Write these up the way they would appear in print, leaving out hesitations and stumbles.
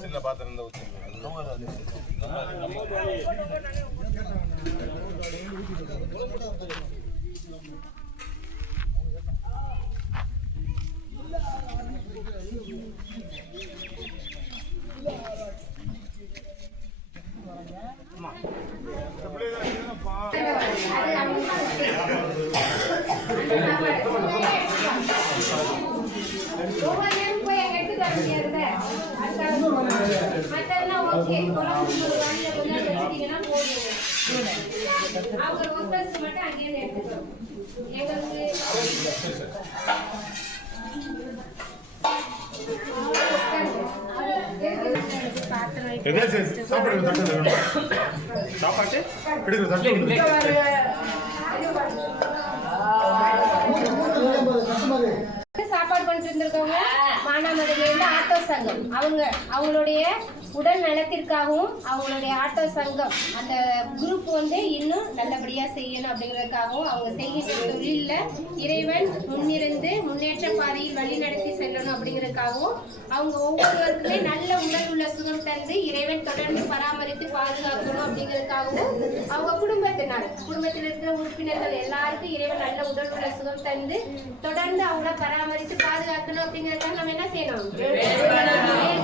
சின்ன பாத்திரம் சாப்பாட்டு சாப்பாடு பண்ணிட்டு இருந்திருக்கவங்க மானாமதுரையில ஆட்டோ சங்கம் அவங்களுடைய உடல் நலத்திற்காகவும் அவங்களுடைய ஆட்டோ சங்கம் அந்த குரூப் இன்னும் நல்லபடியா செய்யணும் அப்படிங்கிறதுக்காகவும் அவங்க செய்கின்ற தொழில இறைவன் முன்னிருந்து முன்னேற்ற பாதையில் வழி நடத்தி செல்லணும் அப்படிங்கிறதுக்காகவும் அவங்க ஒவ்வொருவருக்குமே நல்ல உடல் உள்ள சுகம் தந்து இறைவன் தொடர்ந்து பராமரித்து பாதுகாக்கணும் அப்படிங்கிறதுக்காகவும் அவங்க குடும்பத்தில் இருக்கிற உறுப்பினர்கள் எல்லாருக்கும் இறைவன் நல்ல உடல் உள்ள சுகம் தந்து தொடர்ந்து அவங்கள பராமரித்து பாதுகாக்கணும் அப்படிங்கிறதுக்காக நம்ம என்ன செய்யணும்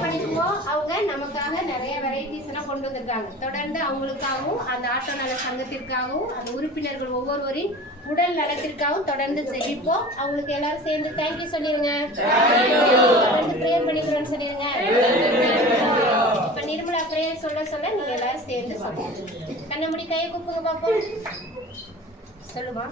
பண்ணிக்குவோம். அவங்க நமக்காக நிறைய வெரைட்டிஸ் எல்லாம் கொண்டு வந்திருக்காங்க. தொடர்ந்து அவங்களுக்காகவும் அந்த ஆட்டோ நல சங்கத்திற்காகவும் அந்த உறுப்பினர்கள் ஒவ்வொருவரின் உடல் நலத்திற்காகவும் தொடர்ந்து ஜெபிப்போம். அவங்களுக்கு எல்லாரும் சேர்ந்து தேங்க்யூ சொல்லிருங்க. தொடர்ந்து பிரேயர் பண்ணிக்கிறோம்னு சொல்லிருங்க. இப்ப நிர்மலா பிரேயர் சொல்ல நீங்க எல்லாரும் சேர்ந்து சொல்லுங்க. கண்ணமுடி கையை கூப்புங்க பாப்போம். சொல்லுமா.